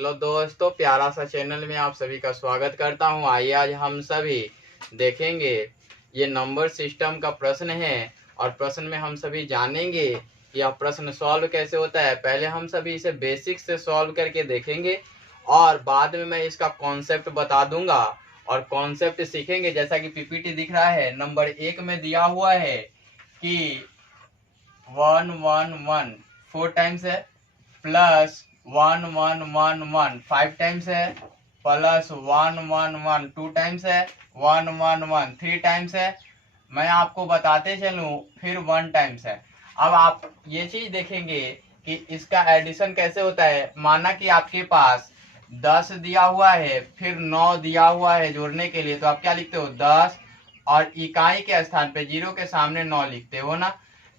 Hello दोस्तों, प्यारा सा चैनल में आप सभी का स्वागत करता हूं। आइए आज हम सभी देखेंगे ये नंबर सिस्टम का प्रश्न है और प्रश्न में हम सभी जानेंगे कि यह प्रश्न सॉल्व कैसे होता है। पहले हम सभी इसे बेसिक से सॉल्व करके देखेंगे और बाद में मैं इसका कॉन्सेप्ट बता दूंगा और कॉन्सेप्ट सीखेंगे। जैसा कि पीपीटी दिख रहा है, नंबर 1 में दिया हुआ है कि 111 4 टाइम्स है, प्लस 1111 5 टाइम्स है, प्लस 111 2 टाइम्स है, 111 3 टाइम्स है। मैं आपको बताते चलूं, फिर 1 टाइम्स है। अब आप ये चीज देखेंगे कि इसका एडिशन कैसे होता है। माना कि आपके पास 10 दिया हुआ है, फिर 9 दिया हुआ है जोड़ने के लिए, तो आप क्या लिखते हो 10 और इकाई के स्थान पे 0 के सामने 9 लिखते हो ना।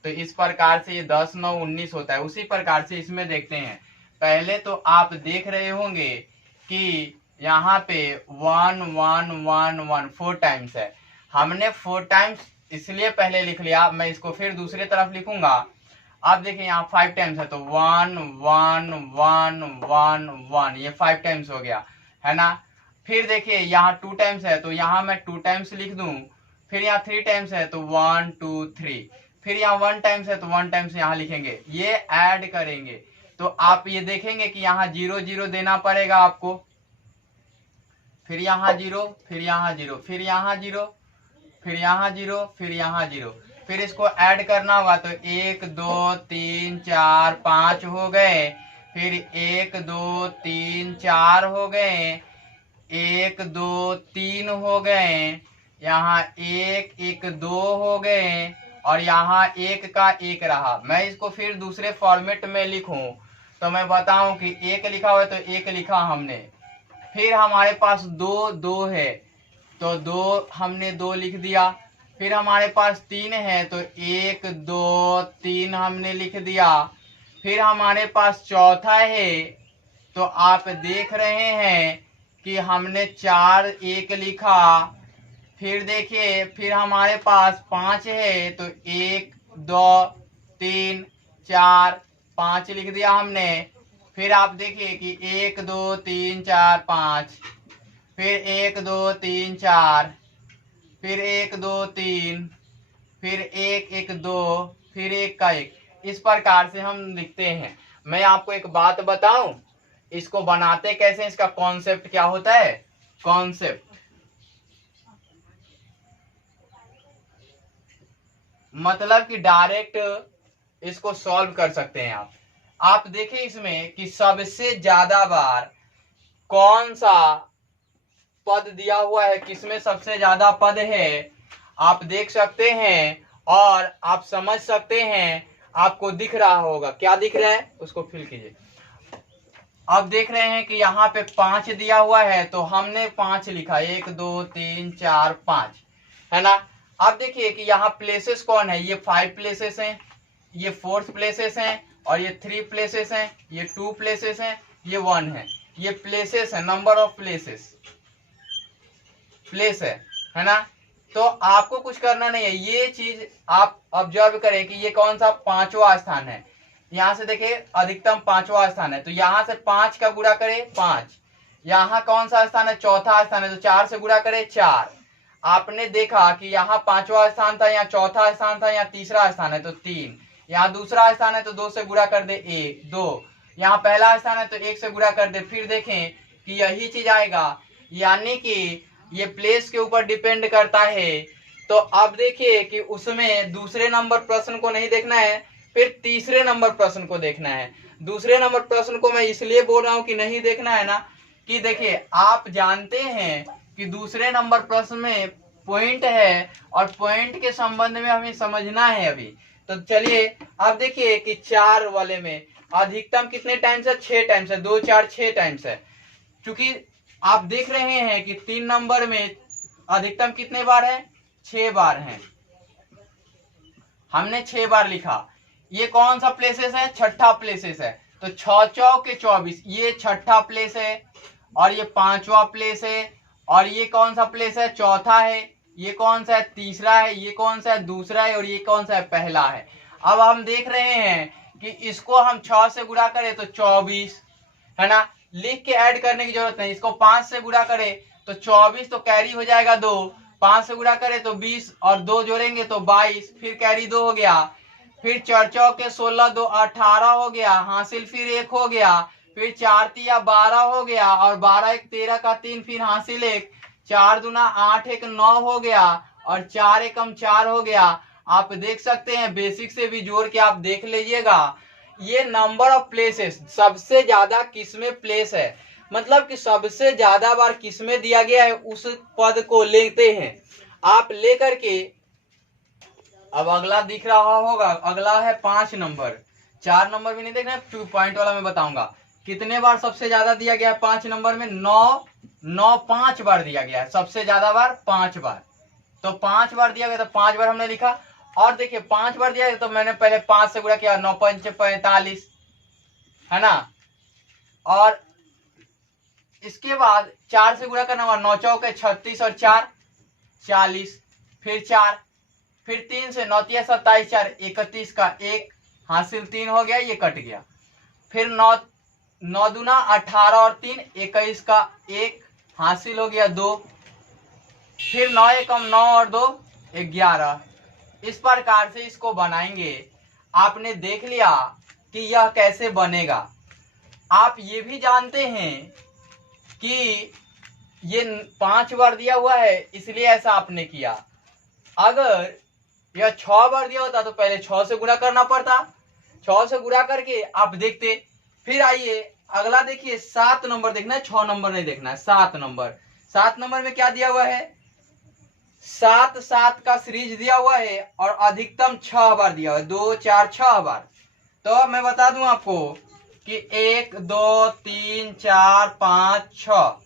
तो इस प्रकार से ये 10 9 19 होता है। उसी प्रकार से इसमें देखते हैं। पहले तो आप देख रहे होंगे कि यहाँ पे 1 1 1 1 4 टाइम्स है। हमने 4 टाइम्स इसलिए पहले लिख लिया, मैं इसको फिर दूसरी तरफ लिखूंगा। अब देखिए यहाँ 5 टाइम्स है, तो 1 1 1 1 1 ये 5 टाइम्स हो गया, है ना। फिर देखिए यहाँ 2 टाइम्स है, तो यहाँ मैं 2 टाइम्स लिख दूं। फिर यहाँ 3 टाइम्स है, तो 1 2 3। फिर यहाँ 1 टाइम्स है, तो 1 टाइम्स यहाँ लिखेंगे। ये ऐड करेंगे तो आप ये देखेंगे कि यहाँ 0 0 देना पड़ेगा आपको। फिर यहाँ 0, फिर यहाँ 0, फिर यहाँ 0, फिर यहाँ 0, फिर यहाँ 0। फिर इसको ऐड करना होगा, तो 1 2 3 4 5 हो गए। फिर 1 2 3 4 हो गए, 1 2 3 हो गए, यहाँ 1 1 2 हो गए और यहाँ 1 का 1 रहा। मैं इसको फिर दूसरे फॉर्मेट में लिखूं तो मैं बताऊं कि 1 लिखा हुआ है, तो 1 लिखा हमने। फिर हमारे पास 2 2 है, तो 2 हमने 2 लिख दिया। फिर हमारे पास 3 है, तो 1 2 3 हमने लिख दिया। फिर हमारे पास चौथा है, तो आप देख रहे हैं कि हमने 4 1 लिखा। फिर देखिए, फिर हमारे पास 5 है, तो 1 2 3 4 5 लिख दिया हमने। फिर आप देखिए कि 1 2 3 4 5, फिर 1 2 3 4, फिर 1 2 3, फिर 1 1 2, फिर 1 का 1। इस प्रकार से हम लिखते हैं। मैं आपको एक बात बताऊं, इसको बनाते कैसे, इसका कॉन्सेप्ट क्या होता है। कॉन्सेप्ट मतलब कि डायरेक्ट इसको सॉल्व कर सकते हैं आप देखें इसमें कि सबसे ज्यादा बार कौन सा पद दिया हुआ है, किसमें सबसे ज्यादा पद है, आप देख सकते हैं और आप समझ सकते हैं। आपको दिख रहा होगा, क्या दिख रहा है उसको फिल कीजिए। अब देख रहे हैं कि यहाँ पे 5 दिया हुआ है, तो हमने 5 लिखा, 1 2 3 4 5, है ना। अब देखिए कि यहाँ प्लेसेस कौन है, ये 5 प्लेसेस हैं, ये 4 प्लेसेस हैं, और ये 3 प्लेसेस हैं, ये 2 प्लेसेस हैं, ये 1 है। ये प्लेसेस है, नंबर ऑफ प्लेसेस प्लेस है ना। तो आपको कुछ करना नहीं है, ये चीज आप ऑब्जर्व करें कि ये कौन सा 5वां स्थान है। यहाँ से देखिए अधिकतम 5वां स्थान है, तो यहाँ से 5 का गुणा करें 5। यहाँ कौन सा स्थान है, चौथा स्थान है, तो 4 से गुणा करें 4। आपने देखा कि यहाँ 5वां स्थान था, यहाँ चौथा स्थान था, यहाँ तीसरा स्थान है तो 3। यहाँ दूसरा स्थान है तो 2 से गुणा कर दे 1 2। यहाँ पहला स्थान है तो 1 से गुणा कर दे। फिर देखें कि यही चीज आएगा, यानी कि ये प्लेस के ऊपर डिपेंड करता है। तो अब देखिए कि उसमें दूसरे नंबर प्रश्न को नहीं देखना है, फिर तीसरे नंबर प्रश्न को देखना है। दूसरे नंबर प्रश्न को मैं इसलिए बोल रहा हूं कि नहीं देखना है ना, कि देखिए आप जानते हैं कि दूसरे नंबर प्रश्न में पॉइंट है और पॉइंट के संबंध में हमें समझना है अभी। तो चलिए अब देखिए कि 4 वाले में अधिकतम कितने टाइम्स है, 6 टाइम्स है, 2 4 6 टाइम्स है। चूंकि आप देख रहे हैं कि 3 नंबर में अधिकतम कितने बार है, 6 बार है। हमने 6 बार लिखा। ये कौन सा प्लेसेस है, छठा प्लेसेस है, तो 6 चौके 24, ये छठा प्लेस है और ये 5वां प्लेस है, और ये कौन सा प्लेस है, चौथा है। ये कौन सा है, तीसरा है। ये कौन सा है, दूसरा है। और ये कौन सा है, पहला है। अब हम देख रहे हैं कि इसको हम 6 से गुणा करें तो 24, है ना। लिख के ऐड करने की जरूरत नहीं। इसको 5 से गुणा करे तो 24, तो कैरी हो जाएगा 2। 5 से गुणा करे तो 20 और 2 जोड़ेंगे तो 22, फिर कैरी 2 हो गया। फिर 4 चौके 16, 2 18 हो गया, हासिल फिर 1 हो गया। फिर 4 तिया 12 हो गया, और 12 1 13 का 3, फिर हासिल 1। 4 दूना 8 1 9 हो गया, और 4 एकम 4 हो गया। आप देख सकते हैं, बेसिक से भी जोड़ के आप देख लीजिएगा। ये नंबर ऑफ प्लेसेस, सबसे ज्यादा किसमें प्लेस है, मतलब कि सबसे ज्यादा बार किसमें दिया गया है, उस पद को लेते हैं आप लेकर के। अब अगला दिख रहा होगा, अगला है 5 नंबर। 4 नंबर भी नहीं देखना, 2 पॉइंट वाला मैं बताऊंगा कितने बार सबसे ज्यादा दिया गया है 5 नंबर में। 9 5 बार दिया गया है, सबसे ज्यादा बार 5 बार। तो 5 बार दिया गया, तो 5 बार हमने लिखा। और देखिए 5 बार दिया गया तो मैंने पहले 5 से गुणा किया, 9 5 45, है ना। और इसके बाद 4 से गुणा करना हुआ, 9 चौके 36 और 4 40, फिर 4, फिर 3 से 9 तिया 27, 4 31 का 1, हासिल 3 हो गया, ये कट गया। फिर 9 दूना 18 और 3 21 का 1, हासिल हो गया 2। फिर 9 एकम 9 और 2 11। इस प्रकार से इसको बनाएंगे। आपने देख लिया कि यह कैसे बनेगा। आप ये भी जानते हैं कि ये 5 बार दिया हुआ है, इसलिए ऐसा आपने किया। अगर यह 6 बार दिया होता तो पहले 6 से गुणा करना पड़ता, 6 से गुणा करके आप देखते। फिर आइए अगला देखिए, 7 नंबर देखना है, 6 नंबर नहीं देखना है। 7 नंबर, 7 नंबर में क्या दिया हुआ है, 7 7 का सीरीज दिया हुआ है, और अधिकतम 6 बार दिया हुआ है, 2 4 6 बार। तो मैं बता दूं आपको कि 1 2 3 4 5 6,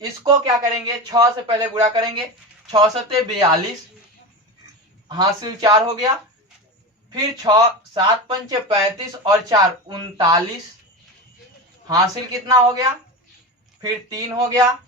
इसको क्या करेंगे, 6 से पहले गुणा करेंगे, 6 सत्ते 42, हासिल 4 हो गया। फिर 6 7 पंचे 35 और 4 39, हासिल कितना हो गया, फिर 3 हो गया।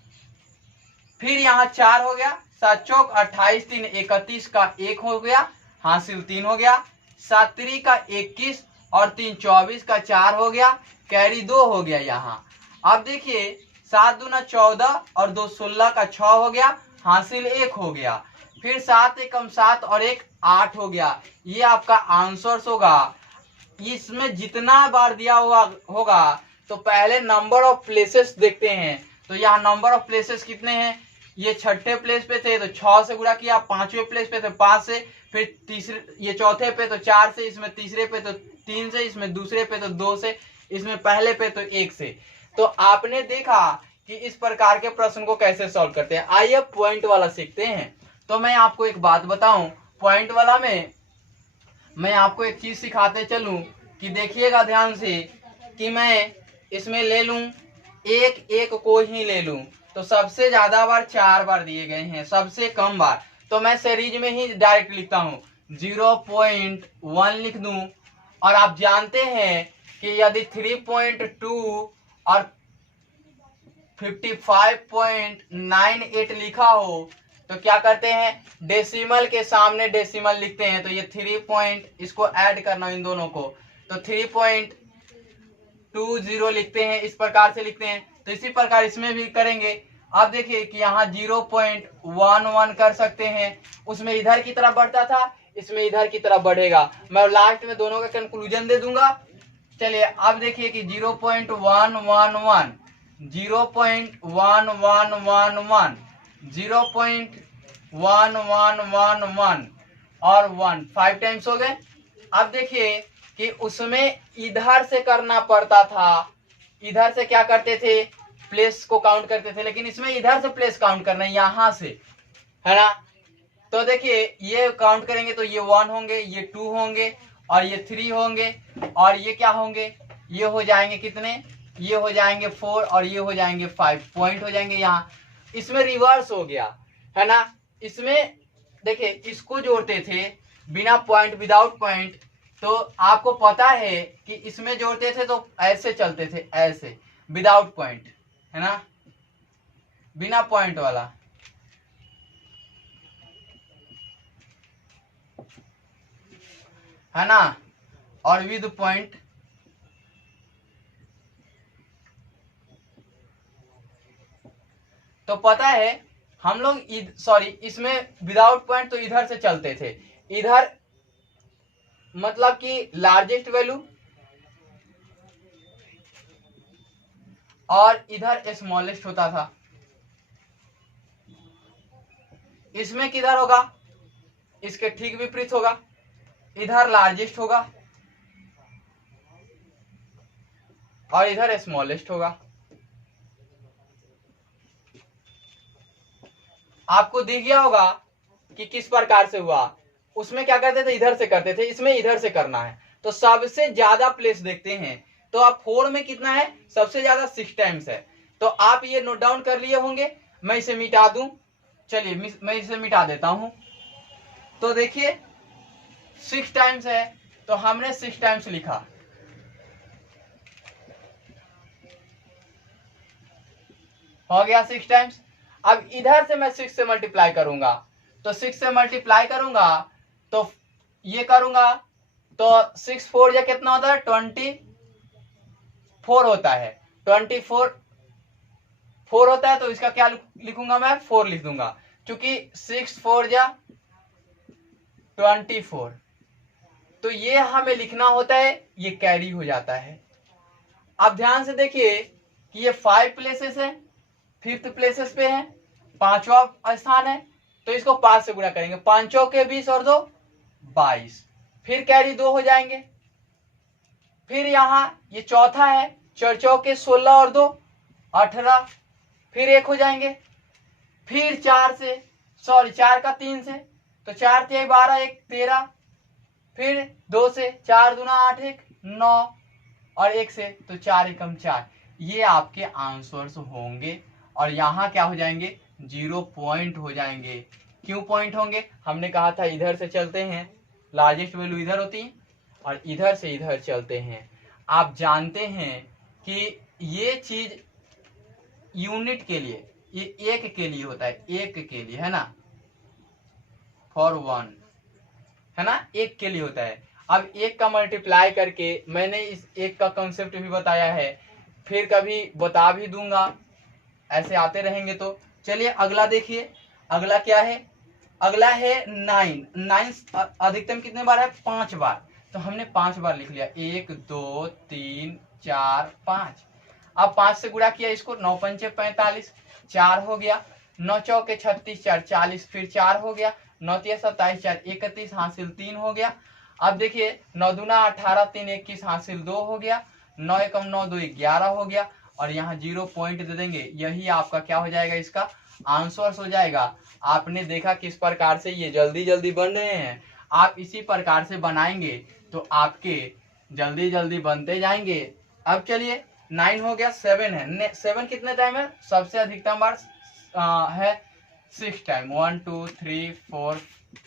फिर यहाँ 4 हो गया, 7 चौक 28, 3 31 का 1 हो गया, हासिल 3 हो गया। 7 3 का 21 और 3 24 का 4 हो गया, कैरी 2 हो गया यहाँ। अब देखिए 7 दूना 14 और 2 16 का 6 हो गया, हासिल 1 हो गया। फिर 7 एकम 7 और 1 8 हो गया। ये आपका आंसर होगा। इसमें जितना बार दिया हुआ होगा, तो पहले नंबर ऑफ प्लेसेस देखते हैं। तो यहाँ नंबर ऑफ प्लेसेस कितने हैं, ये छठे प्लेस पे थे तो 6 से गुणा किया, 5वें प्लेस पे थे 5 से, फिर तीसरे ये चौथे पे तो 4 से, इसमें तीसरे पे तो 3 से, इसमें दूसरे पे तो 2 से, इसमें पहले पे तो 1 से। तो आपने देखा कि इस प्रकार के प्रश्न को कैसे सॉल्व करते हैं। आइए पॉइंट वाला सीखते हैं। तो मैं आपको एक बात बताऊं, पॉइंट वाला में मैं आपको एक चीज सिखाते चलूं कि देखिएगा ध्यान से, कि मैं इसमें ले लूं, एक एक को ही ले लूं, तो सबसे ज्यादा बार 4 बार दिए गए हैं, सबसे कम बार तो मैं सीरीज में ही डायरेक्ट लिखता हूं, 0.1 लिख दूं। और आप जानते हैं कि यदि 3.2 और 55.98 लिखा हो तो क्या करते हैं, डेसिमल के सामने डेसिमल लिखते हैं। तो ये 3 पॉइंट, इसको ऐड करना इन दोनों को, तो 3.20 लिखते हैं, इस प्रकार से लिखते हैं। तो इसी प्रकार इसमें भी करेंगे। अब देखिए कि यहाँ 0.11 कर सकते हैं, उसमें इधर की तरफ बढ़ता था, इसमें इधर की तरफ बढ़ेगा। मैं लास्ट में दोनों का कंक्लूजन दे दूंगा। चलिए अब देखिए कि 0.111, 0.1111, 0.1111 और 1, 5 टाइम्स हो गए। अब देखिए कि उसमें इधर से करना पड़ता था, इधर से क्या करते थे, प्लेस को काउंट करते थे, लेकिन इसमें इधर से प्लेस काउंट करना है, यहां से, है ना। तो देखिए ये काउंट करेंगे तो ये 1 होंगे, ये 2 होंगे, और ये 3 होंगे, और ये क्या होंगे, ये हो जाएंगे कितने, ये हो जाएंगे 4, और ये हो जाएंगे 5 पॉइंट हो जाएंगे यहाँ। इसमें रिवर्स हो गया, है ना। इसमें देखिए इसको जोड़ते थे बिना पॉइंट, विदाउट पॉइंट। तो आपको पता है कि इसमें जोड़ते थे तो ऐसे चलते थे, ऐसे विदाउट पॉइंट, है ना, बिना पॉइंट वाला, है ना, और विद पॉइंट। तो पता है हम लोग सॉरी इसमें विदाउट पॉइंट तो इधर से चलते थे, इधर मतलब कि लार्जेस्ट वैल्यू और इधर स्मॉलेस्ट होता था। इसमें किधर होगा, इसके ठीक विपरीत होगा, इधर लार्जेस्ट होगा और इधर स्मॉलेस्ट होगा। आपको दिख गया होगा कि किस प्रकार से हुआ। उसमें क्या करते थे, इधर से करते थे, इसमें इधर से करना है। तो सबसे ज्यादा प्लेस देखते हैं तो आप 4 में कितना है, सबसे ज्यादा 6 टाइम्स है। तो आप ये नोट डाउन कर लिए होंगे, मैं इसे मिटा दूं। चलिए मैं इसे मिटा देता हूं। तो देखिए 6 टाइम्स है तो हमने 6 टाइम्स लिखा, हो गया 6 टाइम्स। अब इधर से मैं 6 से मल्टीप्लाई करूंगा, तो 6 से मल्टीप्लाई करूंगा तो ये करूंगा तो 6 4 या कितना होता है, 24 होता है। 24 4 होता है तो इसका क्या लिखूंगा मैं, 4 लिख दूंगा, क्योंकि 6 4 या 24। तो ये हमें लिखना होता है, ये कैरी हो जाता है। अब ध्यान से देखिए कि ये 5 प्लेसेस है, 5th प्लेसेस पे है, 5वां स्थान है, तो इसको 5 से गुणा करेंगे, 5 के 20 और 2 22, फिर कैरी 2 हो जाएंगे। फिर यहाँ ये चौथा है, 4 के 16 और 2 18, फिर 1 हो जाएंगे। फिर 4 का 3 से, तो 4 3 12 1 13, फिर 2 से 4 दूना 8 1 9 और 1 से तो 4 एकम 4। ये आपके आंसर्स होंगे और यहाँ क्या हो जाएंगे, 0 पॉइंट हो जाएंगे। क्यों पॉइंट होंगे, हमने कहा था इधर से चलते हैं, लार्जेस्ट वैल्यू इधर होती है और इधर से इधर चलते हैं। आप जानते हैं कि ये चीज यूनिट के लिए, ये एक के लिए होता है, एक के लिए है ना, फॉर 1 है ना, एक के लिए होता है। अब एक का मल्टीप्लाई करके, मैंने इस एक का कॉन्सेप्ट भी बताया है, फिर कभी बता भी दूंगा, ऐसे आते रहेंगे। तो चलिए अगला देखिए, अगला क्या है, अगला है 9 अधिकतम कितने बार है, 5 बार। तो हमने 5 बार लिख लिया, 1 2 3 4 5। अब 5 से गुणा किया इसको, 9 पंचे 45, 4 हो गया, 9 चौके 36 4 40, फिर 4 हो गया, 9 तिया 27 4 31, हासिल 3 हो गया। अब देखिए 9 दूना 18 3 21, हासिल 2 हो गया, 9 एकम 9 2 11 हो गया और यहाँ 0 पॉइंट दे देंगे। यही आपका क्या हो जाएगा, इसका आंसर्स हो जाएगा। आपने देखा किस प्रकार से ये जल्दी जल्दी बन रहे हैं, आप इसी प्रकार से बनाएंगे तो आपके जल्दी जल्दी बनते जाएंगे। अब चलिए 9 हो गया, 7 है, 7 कितने टाइम है, सबसे अधिकतम बार है 6 टाइम, 1 2 3 4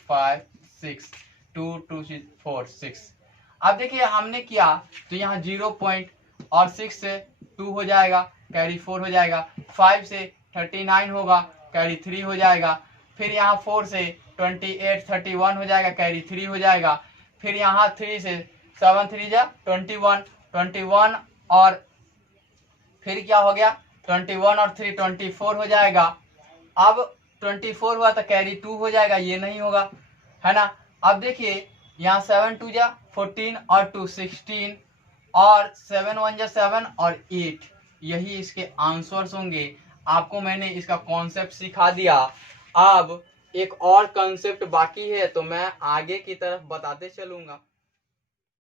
5 6, 2 2 4 6। अब देखिए हमने किया तो यहाँ 0 पॉइंट और 6 से 2 हो जाएगा, कैरी 4 हो जाएगा, 5 से 39 होगा, कैरी 3 हो जाएगा, फिर यहाँ 4 से 28 31 हो जाएगा, कैरी 3 हो जाएगा, फिर यहाँ 3 से 7 3 जा 21 और फिर क्या हो गया, 21 और 3 24 हो जाएगा। अब 24 हुआ तो कैरी 2 हो जाएगा, ये नहीं होगा है ना। अब देखिए यहाँ 7 2 जा 14 और 2 16 और 7 1 जा 7 और 8, यही इसके आंसर्स होंगे। आपको मैंने इसका कॉन्सेप्ट सिखा दिया। अब एक और कॉन्सेप्ट बाकी है तो मैं आगे की तरफ बताते चलूंगा।